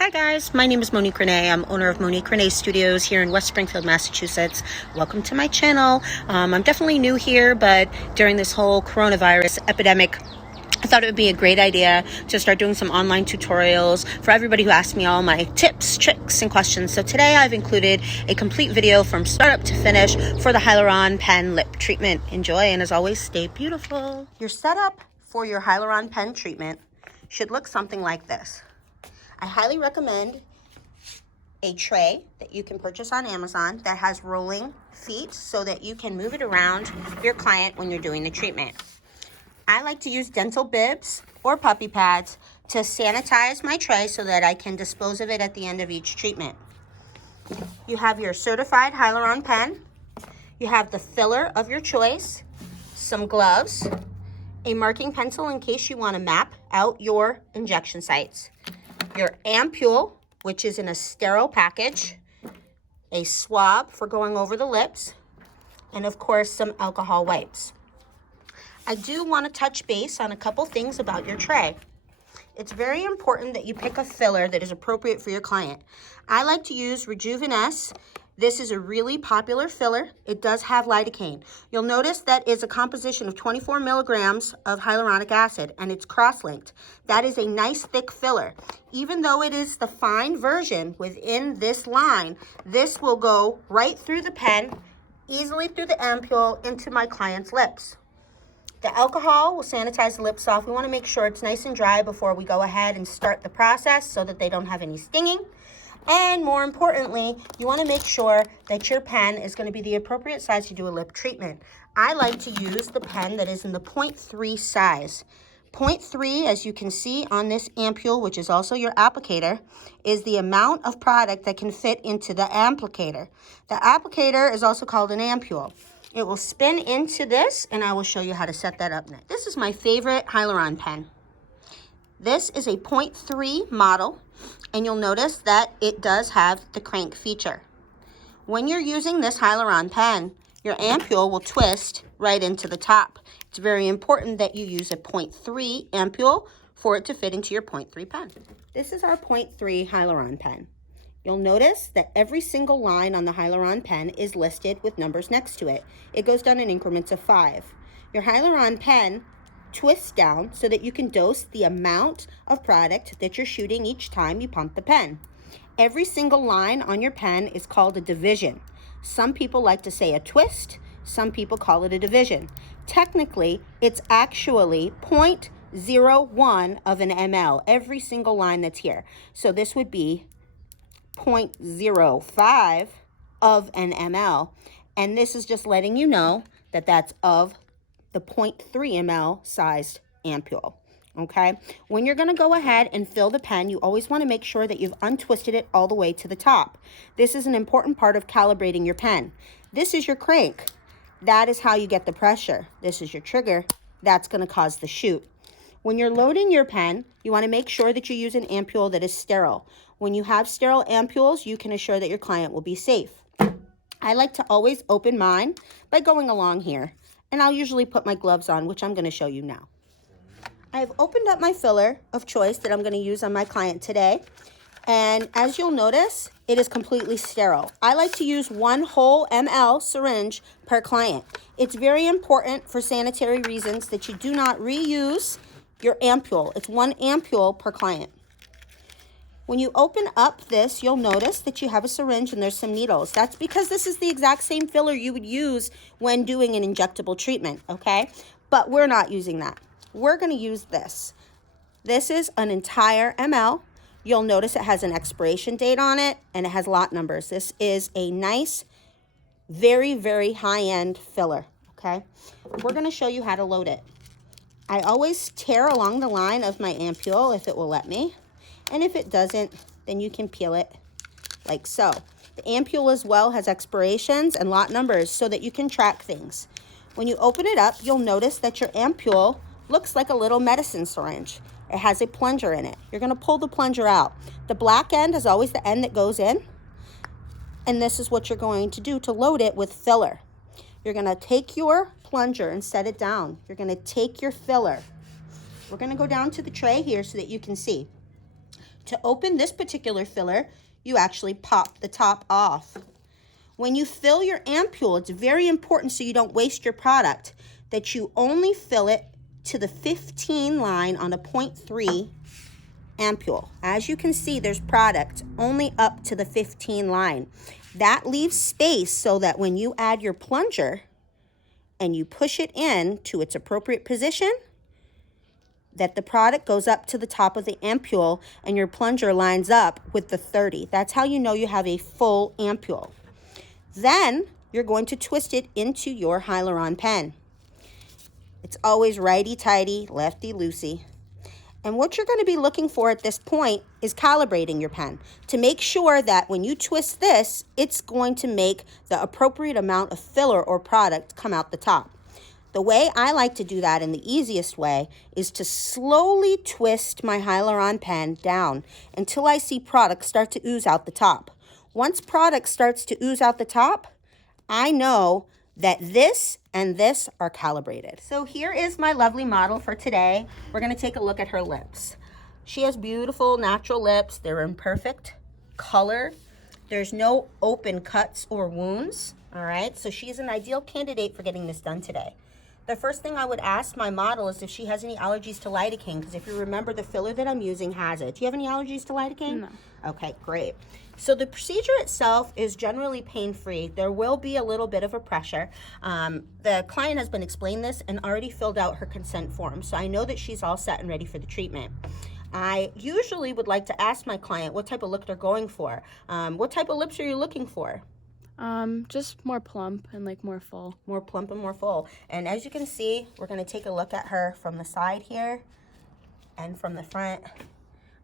Hi guys, my name is Monique Renee. I'm owner of Monique Renee Studios here in West Springfield, Massachusetts. Welcome to my channel. I'm definitely new here, but during this whole coronavirus epidemic, I thought it would be a great idea to start doing some online tutorials for everybody who asked me all my tips, tricks, and questions. So today I've included a complete video from start to finish for the Hyaluron Pen Lip Treatment. Enjoy, and as always, stay beautiful. Your setup for your Hyaluron Pen treatment should look something like this. I highly recommend a tray that you can purchase on Amazon that has rolling feet so that you can move it around your client when you're doing the treatment. I like to use dental bibs or puppy pads to sanitize my tray so that I can dispose of it at the end of each treatment. You have your certified Hyaluron pen, you have the filler of your choice, some gloves, a marking pencil in case you want to map out your injection sites, your ampule, which is in a sterile package, a swab for going over the lips, and of course some alcohol wipes. I do want to touch base on a couple things about your tray. It's very important that you pick a filler that is appropriate for your client. I like to use Rejuvenation. This is a really popular filler. It does have lidocaine. You'll notice that is a composition of 24 milligrams of hyaluronic acid, and it's cross-linked. That is a nice thick filler. Even though it is the fine version within this line, this will go right through the pen, easily through the ampule into my client's lips. The alcohol will sanitize the lips off. We want to make sure it's nice and dry before we go ahead and start the process so that they don't have any stinging. And more importantly, you want to make sure that your pen is going to be the appropriate size to do a lip treatment. I like to use the pen that is in the 0.3 size. 0.3, as you can see on this ampule, which is also your applicator, is the amount of product that can fit into the applicator. The applicator is also called an ampule. It will spin into this, and I will show you how to set that up next. This is my favorite Hyaluron pen. This is a 0.3 model, and you'll notice that it does have the crank feature. When you're using this Hyaluron pen, your ampule will twist right into the top. It's very important that you use a 0.3 ampule for it to fit into your 0.3 pen. This is our 0.3 Hyaluron pen. You'll notice that every single line on the Hyaluron pen is listed with numbers next to it. It goes down in increments of 5. Your Hyaluron pen twists down so that you can dose the amount of product that you're shooting each time you pump the pen. Every single line on your pen is called a division. Some people like to say a twist, some people call it a division. Technically, it's actually 0.01 of an ml, every single line that's here. So this would be 0.05 of an ml, and this is just letting you know that that's of the 0.3 ml sized ampule. Okay, when you're going to go ahead and fill the pen, you always want to make sure that you've untwisted it all the way to the top. This is an important part of calibrating your pen. This is your crank. That is how you get the pressure. This is your trigger. That's going to cause the shoot. When you're loading your pen, you want to make sure that you use an ampule that is sterile. When you have sterile ampules, you can assure that your client will be safe. I like to always open mine by going along here, and I'll usually put my gloves on, which I'm going to show you now. I've opened up my filler of choice that I'm going to use on my client today, and as you'll notice, it is completely sterile. I like to use 1 whole ml syringe per client. It's very important for sanitary reasons that you do not reuse your ampule. It's 1 ampule per client. When you open up this, you'll notice that you have a syringe and there's some needles. That's because this is the exact same filler you would use when doing an injectable treatment, okay? But we're not using that. We're going to use this. This is an entire ml. You'll notice it has an expiration date on it, and it has lot numbers. This is a nice, very, very high-end filler, okay? We're going to show you how to load it. I always tear along the line of my ampule if it will let me. And if it doesn't, then you can peel it like so. The ampule as well has expirations and lot numbers so that you can track things. When you open it up, you'll notice that your ampule looks like a little medicine syringe. It has a plunger in it. You're going to pull the plunger out. The black end is always the end that goes in. And this is what you're going to do to load it with filler. You're going to take your plunger and set it down. You're going to take your filler. We're going to go down to the tray here so that you can see. To open this particular filler, you actually pop the top off. When you fill your ampule, it's very important so you don't waste your product that you only fill it to the 15 line on a 0.3 ampule. As you can see, there's product only up to the 15 line. That leaves space so that when you add your plunger and you push it in to its appropriate position, that the product goes up to the top of the ampule and your plunger lines up with the 30. That's how you know you have a full ampule. Then you're going to twist it into your Hyaluron pen. It's always righty-tighty, lefty-loosey. And what you're going to be looking for at this point is calibrating your pen to make sure that when you twist this, it's going to make the appropriate amount of filler or product come out the top. The way I like to do that, and the easiest way, is to slowly twist my Hyaluron pen down until I see product start to ooze out the top. Once product starts to ooze out the top, I know that this and this are calibrated. So here is my lovely model for today. We're going to take a look at her lips. She has beautiful natural lips. They're in perfect color. There's no open cuts or wounds. All right, so she's an ideal candidate for getting this done today. The first thing I would ask my model is if she has any allergies to lidocaine, because if you remember, the filler that I'm using has it. Do you have any allergies to lidocaine? No. Okay, great. So the procedure itself is generally pain-free. There will be a little bit of a pressure. The client has been explained this and already filled out her consent form, so I know that she's all set and ready for the treatment. I usually would like to ask my client what type of look they're going for. What type of lips are you looking for? Just more plump and like more full. More plump and more full. And as you can see, we're going to take a look at her from the side here and from the front.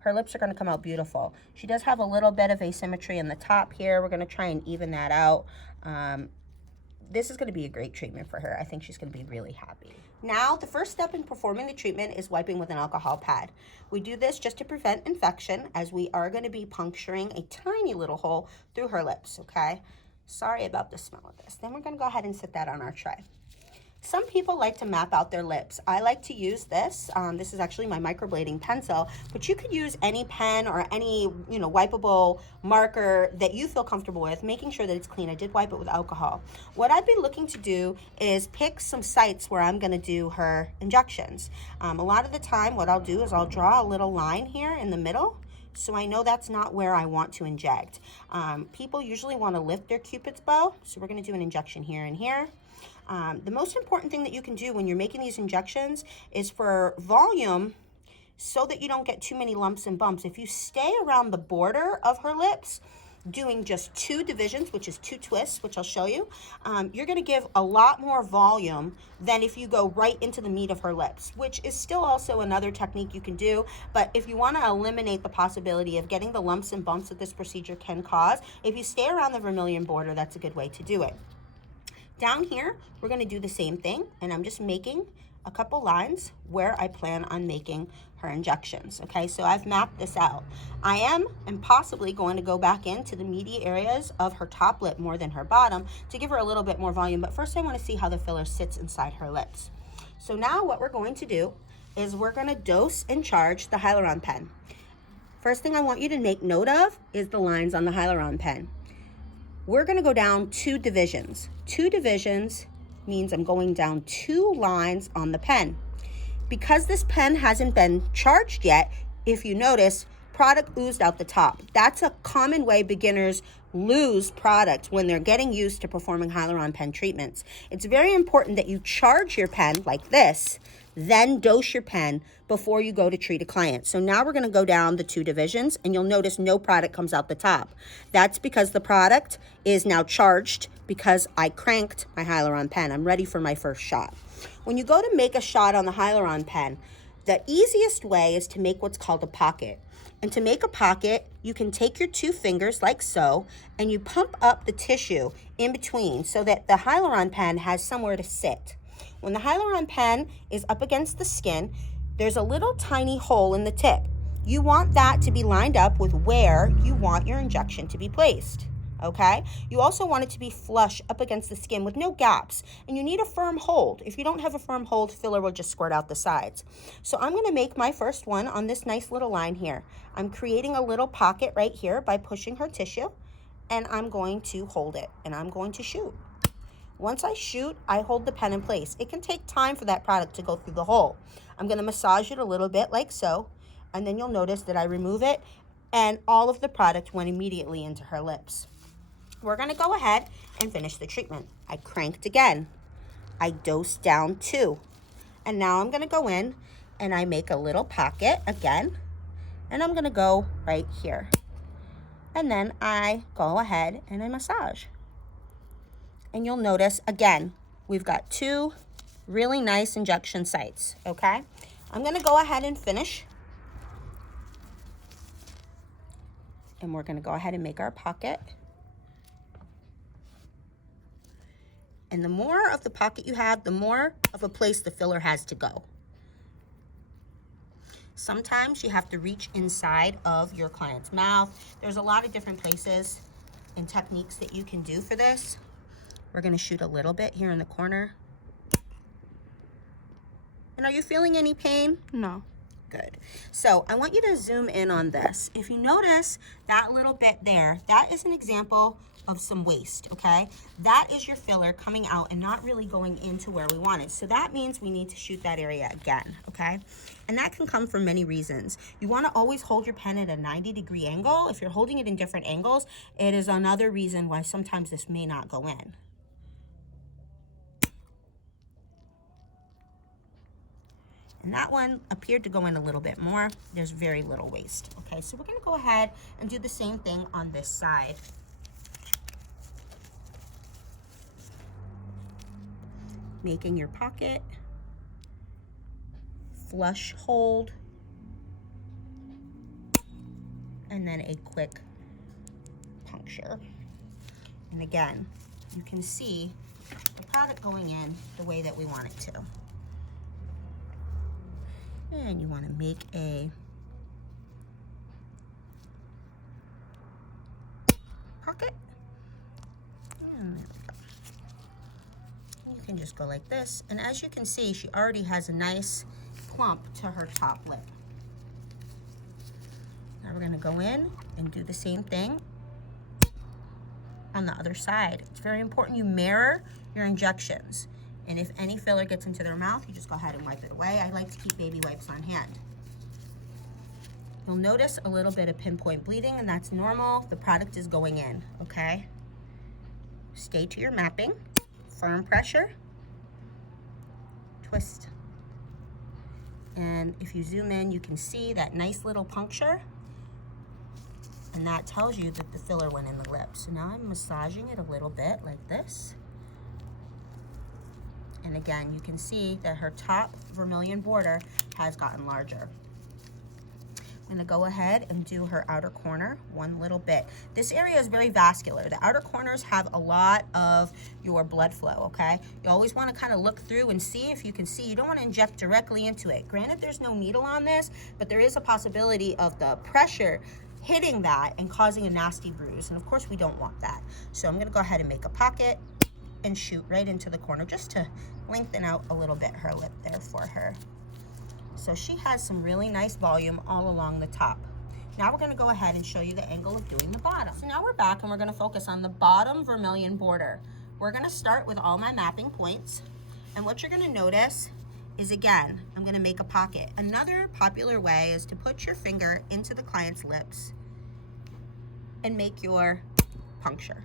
Her lips are going to come out beautiful. She does have a little bit of asymmetry in the top here. We're going to try and even that out. This is going to be a great treatment for her. I think she's going to be really happy. Now, the first step in performing the treatment is wiping with an alcohol pad. We do this just to prevent infection, as we are going to be puncturing a tiny little hole through her lips, okay? Sorry about the smell of this. Then we're going to go ahead and set that on our tray. Some people like to map out their lips. I like to use this. This is actually my microblading pencil, but you could use any pen or any, wipeable marker that you feel comfortable with, making sure that it's clean. I did wipe it with alcohol. What I'd be looking to do is pick some sites where I'm going to do her injections. A lot of the time, what I'll do is I'll draw a little line here in the middle, so I know that's not where I want to inject. People usually want to lift their Cupid's bow, so we're going to do an injection here and here. The most important thing that you can do when you're making these injections is for volume, so that you don't get too many lumps and bumps. If you stay around the border of her lips, doing just 2 divisions, which is 2 twists, which I'll show you, you're going to give a lot more volume than if you go right into the meat of her lips, which is still also another technique you can do. But if you want to eliminate the possibility of getting the lumps and bumps that this procedure can cause, if you stay around the vermilion border, that's a good way to do it. Down here, we're going to do the same thing, and I'm just making a couple lines where I plan on making her injections. Okay, so I've mapped this out. I am and possibly going to go back into the meaty areas of her top lip more than her bottom to give her a little bit more volume, but first I want to see how the filler sits inside her lips. So now what we're going to do is we're going to dose and charge the Hyaluron pen. First thing I want you to make note of is the lines on the Hyaluron pen. We're going to go down 2 divisions. 2 divisions means I'm going down 2 lines on the pen. Because this pen hasn't been charged yet, if you notice, product oozed out the top. That's a common way beginners lose product when they're getting used to performing Hyaluron pen treatments. It's very important that you charge your pen like this, then dose your pen before you go to treat a client. So now we're going to go down the 2 divisions, and you'll notice no product comes out the top. That's because the product is now charged because I cranked my Hyaluron pen. I'm ready for my first shot. When you go to make a shot on the Hyaluron pen, the easiest way is to make what's called a pocket. And to make a pocket, you can take your 2 fingers like so, and you pump up the tissue in between so that the Hyaluron pen has somewhere to sit. When the Hyaluron pen is up against the skin, there's a little tiny hole in the tip. You want that to be lined up with where you want your injection to be placed. okay? You also want it to be flush up against the skin with no gaps, and you need a firm hold. If you don't have a firm hold, filler will just squirt out the sides. So I'm gonna make my first one on this nice little line here. I'm creating a little pocket right here by pushing her tissue, and I'm going to hold it, and I'm going to shoot. Once I shoot, I hold the pen in place. It can take time for that product to go through the hole. I'm gonna massage it a little bit like so, and then you'll notice that I remove it and all of the product went immediately into her lips. We're gonna go ahead and finish the treatment. I cranked again. I dosed down 2. And now I'm gonna go in and I make a little pocket again, and I'm gonna go right here. And then I go ahead and I massage. And you'll notice, again, we've got 2 really nice injection sites, okay? I'm gonna go ahead and finish. And we're gonna go ahead and make our pocket. And the more of the pocket you have, the more of a place the filler has to go. Sometimes you have to reach inside of your client's mouth. There's a lot of different places and techniques that you can do for this. We're gonna shoot a little bit here in the corner. And are you feeling any pain? No. Good. So I want you to zoom in on this. If you notice that little bit there, that is an example of some waste, okay? That is your filler coming out and not really going into where we want it. So that means we need to shoot that area again, okay? And that can come from many reasons. You want to always hold your pen at a 90-degree angle. If you're holding it in different angles, it is another reason why sometimes this may not go in. And that one appeared to go in a little bit more. There's very little waste. Okay, so we're gonna go ahead and do the same thing on this side. Making your pocket, flush hold, and then a quick puncture. And again, you can see the product going in the way that we want it to. And you want to make a pocket. And there we go. You can just go like this. And as you can see, she already has a nice plump to her top lip. Now we're going to go in and do the same thing on the other side. It's very important you mirror your injections. And if any filler gets into their mouth, you just go ahead and wipe it away. I like to keep baby wipes on hand. You'll notice a little bit of pinpoint bleeding, and that's normal. The product is going in, okay? Stay to your mapping. Firm pressure. Twist. And if you zoom in, you can see that nice little puncture. And that tells you that the filler went in the lips. So now I'm massaging it a little bit like this. And again, you can see that her top vermilion border has gotten larger. I'm gonna go ahead and do her outer corner one little bit. This area is very vascular. The outer corners have a lot of your blood flow, okay? You always wanna kind of look through and see if you can see. You don't wanna inject directly into it. Granted, there's no needle on this, but there is a possibility of the pressure hitting that and causing a nasty bruise. And of course, we don't want that. So I'm gonna go ahead and make a pocket and shoot right into the corner just to lengthen out a little bit her lip there for her. So she has some really nice volume all along the top. Now we're gonna go ahead and show you the angle of doing the bottom. So now we're back and we're gonna focus on the bottom vermilion border. We're gonna start with all my mapping points. And what you're gonna notice is, again, I'm gonna make a pocket. Another popular way is to put your finger into the client's lips and make your puncture.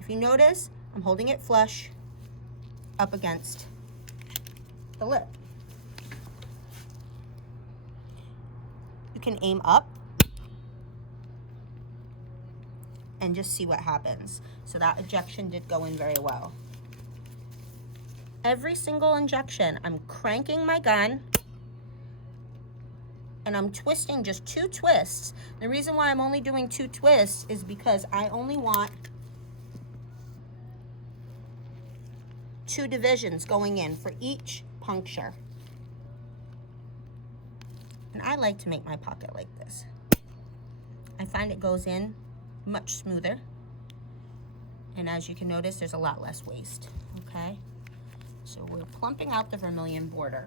If you notice, I'm holding it flush up against the lip. You can aim up and just see what happens. So that injection did go in very well. Every single injection, I'm cranking my gun and I'm twisting just 2 twists. The reason why I'm only doing 2 twists is because I only want 2 divisions going in for each puncture. And I like to make my pocket like this. I find it goes in much smoother. And as you can notice, there's a lot less waste, okay? So we're plumping out the vermilion border.